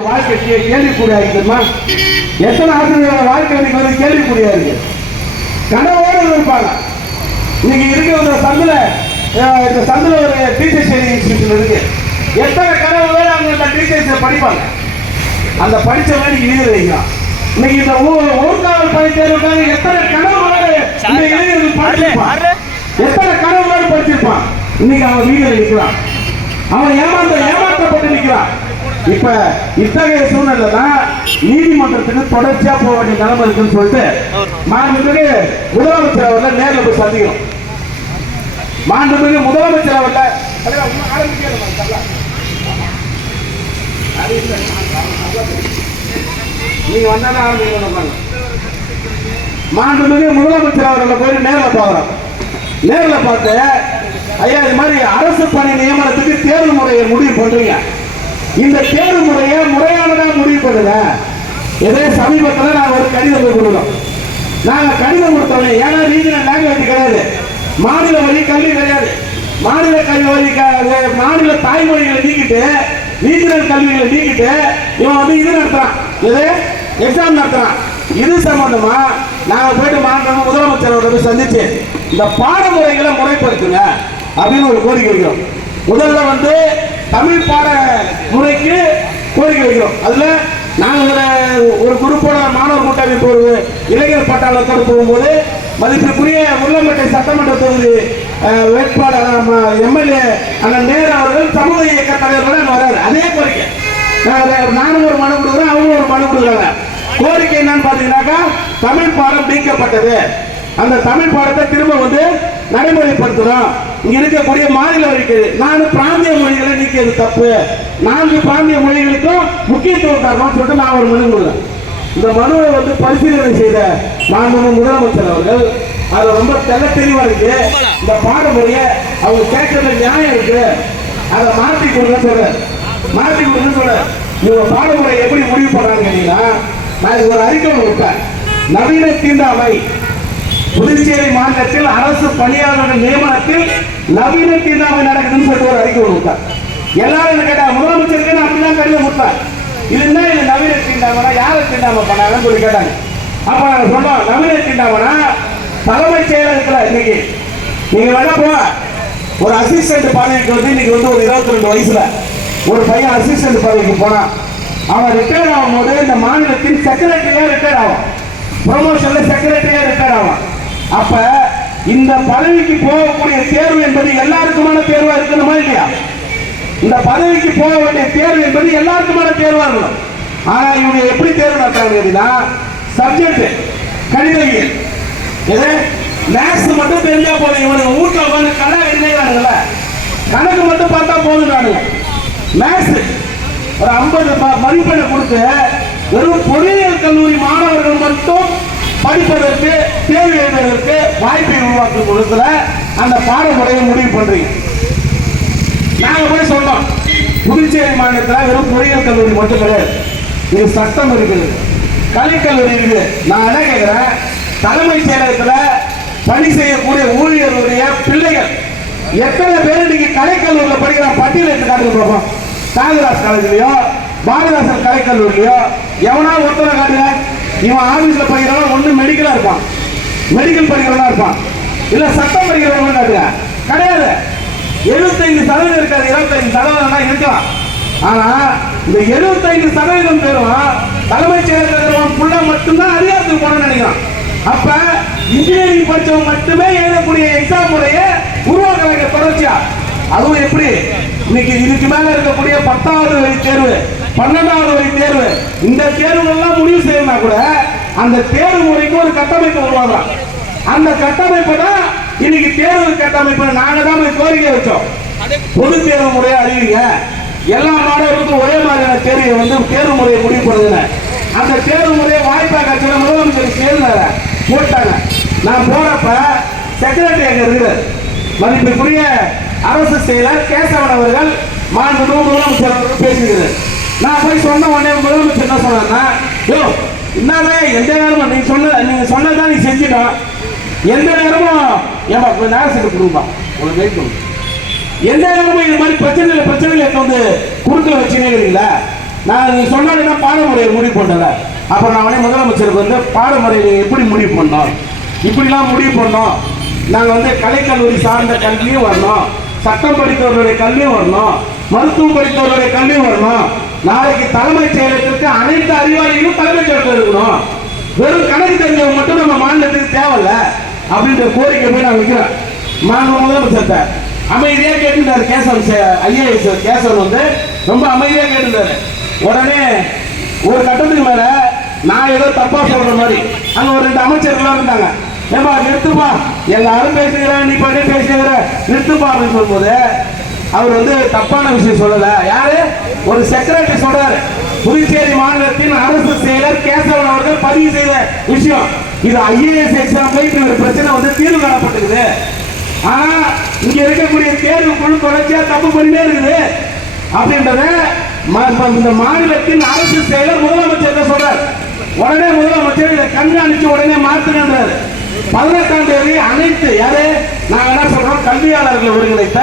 வாழ்க்கை கே- கேள்விக்குறியா இருக்குமா எத்தனை ஆசிரியர்களோட வாழ்க்கை இன்னைக்கு வந்து கேள்விக்குறியா இருக்கு? கனவோடு இருப்பாங்க. இன்னைக்கு இருக்கிற ஒரு சந்தில இந்த சந்தில ஒரு டீச்சர் ட்ரைனிங் இன்ஸ்டியூஷன் இருக்கு. எத்தனை கனவுகள் அவங்க இந்த டீச்சர்ஸ் படிப்பாங்க? அந்த படிச்சவங்க இன்னைக்கு எழுதி வைக்கலாம் இன்னைக்கு இந்த ஊ- ஊர்காவல் பணி தேர்வுக்காக எத்தனை கனவுகளோட இளைஞர்கள் படிச்சிருப்பான். எத்தனை கனவுகளோடு படிச்சிருப்பான்? இன்னைக்கு அவன் வீடியோ நிற்கிறான் அவன் ஏமாந்த ஏமாற்றப்பட்டு நிற்கிறான் இப்ப இத்தகைய சூழ்நிலை தான் நீதிமன்றத்துக்கு தொடர்ச்சியா போக வேண்டிய நிலைமை இருக்குன்னு சொல்லிட்டு மாண்புமிகு முதலமைச்சர் அவர்கள் நேரில் போய் சந்திக்கணும் மாண்புமிகு முதலமைச்சர் அவர்கள். தலைவா, அது நீங்க வந்தாலும் ஆரம்பிக்கணும் மாண்புமிகு முதலமைச்சர் அவர்களை போய் நேர்ல பார்க்கிறோம். நேரில் பார்த்து ஐயா இது மாதிரி அரசு பணி நியமனத்துக்கு தேர்வு முறையை முடிவு பண்றீங்க. இந்த தேர்வு முறையை முறையானதா முடிவு பண்ணுங்க எதே சமீபத்தில் நாங்கள் ஒரு கடிதம் போய் கொடுக்குறோம் நாங்கள் கடிதம் கொடுத்தோம். ஏன்னா ரீஜனல் லாங்குவேஜ் கிடையாது. மாநில வழி கல்வி கிடையாது. மாநில கல்வி வழி மாநில தாய்மொழிகளை நீக்கிட்டு ரீஜனல் கல்விகளை நீக்கிட்டு இவன் வந்து இது நடத்துறான். இது எக்ஸாம் நடத்துறான். இது சம்பந்தமா நாங்கள் போயிட்டு மாநில முதலமைச்சர் அவர்களை போய் சந்திச்சு இந்த பாடமுறைகளை முறைப்படுத்துங்க அப்படின்னு ஒரு கோரிக்கை வைக்கிறோம். முதல்ல வந்து தமிழ் பாட முறைக்கு கோரிக்கை வைக்கிறோம். அதுல நாங்கள் ஒரு ஒரு குரூப்போட மாணவர் கூட்டமைப்பு ஒரு இளைஞர் பட்டாளத்தோடு போகும்போது மதிப்பிற்குரிய உருளம்பேட்டை சட்டமன்ற தொகுதி வேட்பாளர் எம்எல்ஏ அண்ணன் நேரு அவர்கள் சமூக இயக்க தலைவரோட வராரு அதே கோரிக்கை. நானும் ஒரு மனு கொடுக்குறேன் அவங்களும் ஒரு மனு கொடுக்குறாங்க கோரிக்கை என்னன்னு பார்த்தீங்கன்னாக்கா தமிழ் பாடம் நீக்கப்பட்டது. அந்த தமிழ் பாடத்தை திரும்ப வந்து நடைமுறைப்படுத்துறோம். இங்க இருக்கக்கூடிய மாநில வழிகள் நானும் பிராந்திய மொழிகளை நீக்கியது தப்பு. நான்கு பிராந்திய மொழிகளுக்கும் முக்கியத்துவம் தரணும்னு சொல்லிட்டு நான் ஒரு மனு கொடுக்குறேன் இந்த மனுவை வந்து பரிசீலனை செய்த மாண்பு முதலமைச்சர் அவர்கள் அது ரொம்ப தெல்ல தெளிவா இருக்கு. இந்த பாடமுறைய அவங்க கேட்கறது நியாயம் இருக்கு. அதை மாற்றி கொடுங்க சொல்ற மாற்றி கொடுங்க சொல்ற இவங்க பாடமுறை எப்படி முடிவு பண்றாங்க கேட்டீங்கன்னா நான் இதுக்கு ஒரு அறிக்கை ஒண்ணு கொடுப்பேன் நவீன தீண்டாமை புதுச்சேரி மாநிலத்தில் அரசு பணியாளர்கள் நியமனத்தில் நவீன தீண்டாமை நடக்குதுன்னு சொல்லிட்டு ஒரு அறிக்கை ஒண்ணு கொடுத்தார் எல்லாரும் என்ன கேட்டாங்க முதலமைச்சருக்கு நான் அப்படிதான் கடிதம் கொடுத்தார் இது என்ன இது நவீன தீண்டாமனா யாரை தீண்டாம பண்ணாங்கன்னு சொல்லி கேட்டாங்க. அப்ப நாங்க சொன்னோம் நவீன தீண்டாமனா தலைமைச் செயலகத்துல இன்னைக்கு. நீங்க வேணா போ ஒரு அசிஸ்டன்ட் பதவிக்கு வந்து இன்னைக்கு வந்து ஒரு இருபத்தி ரெண்டு வயசுல ஒரு பையன் அசிஸ்டன்ட் பதவிக்கு போனான். அவன் ரிட்டையர் ஆகும்போது இந்த மாநிலத்தின் செக்ரட்டரியா ரிட்டையர் ஆகும் ப்ரொமோஷன்ல செக்ரட்டரியா ரிட்டையர் ஆகும் அப்ப இந்த பதவிக்கு போகக்கூடிய தேர்வு என்பது எல்லாருக்குமான தேர்வா இருக்கணுமா இல்லையா? இந்த பதவிக்கு போக வேண்டிய தேர்வு என்பது எல்லாருக்குமான தேர்வா இருக்கும் ஆனா இவங்க எப்படி தேர்வு நடத்தாங்க அப்படின்னா சப்ஜெக்ட் கணிதவியல் இது மேக்ஸ் மட்டும் தெரிஞ்சா போதும். இவனுக்கு வீட்டுல உட்காந்து கணக்கு எழுதுறானுங்கல்ல கணக்கு மட்டும் பார்த்தா போதும் நானுங்க மேக்ஸ் ஒரு ஐம்பது மதிப்பெண்ணை கொடுத்து வெறும் பொறியியல் கல்லூரி மாணவர்கள் மட்டும் படிப்பதற்கு தேர்வு எழுதுவதற்கு வாய்ப்பை உருவாக்கும் விதத்துல அந்த பாடமுறையை முடிவு பண்றீங்க. நாங்க போய் சொன்னோம் புதுச்சேரி மாநிலத்தில் வெறும் பொறியியல் கல்லூரி மட்டும் கிடையாது. இது சட்டம் இருக்குது. கலைக்கல்லூரி இருக்குது. நான் என்ன கேட்கிறேன் தலைமைச் செயலகத்தில் பணி செய்யக்கூடிய ஊழியர்களுடைய பிள்ளைகள். எத்தனை பேர் இன்னைக்கு கலைக்கல்லூரியில் படிக்கிற பட்டியல் எடுத்து காட்டுங்க பார்ப்போம் காங்கிரஸ் காலேஜ்லயோ பாரதிதாசன் கலைக்கல்லூரிலையோ எவனா ஒருத்தனை காட்டுங்க? இவன் ஆபீஸ்ல படிக்கிறவன் ஒண்ணு மெடிக்கலா இருப்பான். மெடிக்கல் படிக்கிறவனா இருப்பான். இல்ல சட்டம் படிக்கிறவங்க காட்டுங்க. கிடையாது. எழுபத்தைந்து சதவீதம் இருக்காது இருபத்தைந்து சதவீதம் இருக்கலாம். ஆனா இந்த எழுபத்தைந்து சதவீதம் பேரும் தலைமைச் செயலாளர் புள்ள மட்டும்தான் அதிகாரத்துக்கு போறேன்னு நினைக்கிறான். அப்ப இன்ஜினியரிங் படிச்சவங்க மட்டுமே எழுதக்கூடிய எக்ஸாம் முறையை உருவாக்குறாங்க தொடர்ச்சியா. அதுவும் எப்படி? இன்னைக்கு இதுக்கு மேல இருக்கக்கூடிய பத்தாவது வழி தேர்வு பன்னெண்டாவது வழி தேர்வு இந்த தேர்வுகள்லாம் முடிவு செய்யணும்னா கூட அந்த தேர்வு முறைக்கு ஒரு கட்டமைப்பு உருவாக்குறான். அந்த கட்டமைப்பு தான் இன்னைக்கு தேர்வு கட்டமைப்பு நாங்க தான் போய் கோரிக்கை வச்சோம். பொது தேர்வு முறையை அறிவிங்க. எல்லா மாணவர்களுக்கும் ஒரே மாதிரியான தேர்வை வந்து தேர்வு முறையை முடிவு பண்ணுதுன்னு அந்த தேர்வு முறையை வாய்ப்பா கட்சியில முதலமைச்சர் சேர்ந்தார போட்டாங்க. நான் போறப்ப செக்ரட்டரி அங்க இருக்கிறார் மதிப்பிற்குரிய அரசு செயலர் கேசவன் அவர்கள் மாண்பு முதலமைச்சர் பேசுகிறார் நான் போய் சொன்ன உடனே முதலமைச்சர் என்ன சொன்னார்னா யோ இன்னாலே எந்த நேரமும் நீங்க சொன்ன நீங்க சொன்னதான் நீ செஞ்சிட்டோம். எந்த நேரமும் ஏமா கொஞ்சம் நேரம் சென்று கொடுப்பா உங்களுக்கு வெயிட் பண்ணுங்க. எந்த நேரமும் இது மாதிரி பிரச்சனைகள் பிரச்சனைகள் எனக்கு வந்து குறுக்கில் இல்லை நான் நீ சொன்னா பாடமுறையை முடிவு பண்ணல. அப்ப நான் உடனே முதலமைச்சருக்கு வந்து பாடமுறையை எப்படி முடிவு பண்ணோம்? இப்படிலாம் முடிவு பண்ணோம். நாங்கள் வந்து கலைக்கல்லூரி சார்ந்த கல்வியும் வரணும். சட்டம் படித்தவர்களுடைய கல்வியும் வரணும். மருத்துவம் படித்தவர்களுடைய கல்வியும் வரணும். நாளைக்கு தலைமைச் செயலகத்திற்கு அனைத்து அறிவாளிகளும் தலைமைச் செயலத்தில் இருக்கணும். வெறும் கணக்கு தெரிஞ்சவங்க மட்டும் நம்ம மாநிலத்துக்கு தேவையில்லை. அப்படின்ற கோரிக்கை போய் நான் வைக்கிறேன். மாநில முதலமைச்சர்கிட்ட. அமைதியாக கேட்டுட்டாரு கேசவன் ஐஏஎஸ் கேசவன் வந்து ரொம்ப அமைதியாக கேட்டுட்டாரு. உடனே ஒரு கட்டத்துக்கு மேல நான் ஏதோ தப்பா சொல்ற மாதிரி. அங்க ஒரு ரெண்டு அமைச்சர்கள்லாம் இருந்தாங்க. ஏமா நிறுத்துப்பா. எல்லாரும் பேசுகிறேன் நீ பண்ணி பேசுகிற நிறுத்துப்பா அப்படின்னு சொல்லும்போது அவர் வந்து தப்பான விஷயம் சொல்லல. யாரு? ஒரு செக்ரட்டரி சொல்றாரு. புதுச்சேரி மாநிலத்தின் அரசு செயலர் கேசவன் அவர்கள் பதிவு செய்த விஷயம். இது ஐஏஎஸ் எக்ஸாம்ல இப்படி ஒரு பிரச்சனை வந்து தீர்வு காணப்பட்டிருக்குது ஆனா இங்க இருக்கக்கூடிய தேர்வு குழு தொடர்ச்சியா தப்பு பண்ணிட்டே இருக்குது. அப்படின்றத ம- இந்த மாநிலத்தின் அரசு செயலர் முதலமைச்சர் சொல்றார்? உடனே முதலமைச்சர் இதை கண்காணிச்சு உடனே மாத்துங்கன்றாரு. பதினெட்டாம் தேதி அனைத்து யாரு? நாங்க என்ன சொல்றோம்? கல்வியாளர்கள் ஒருங்கிணைத்த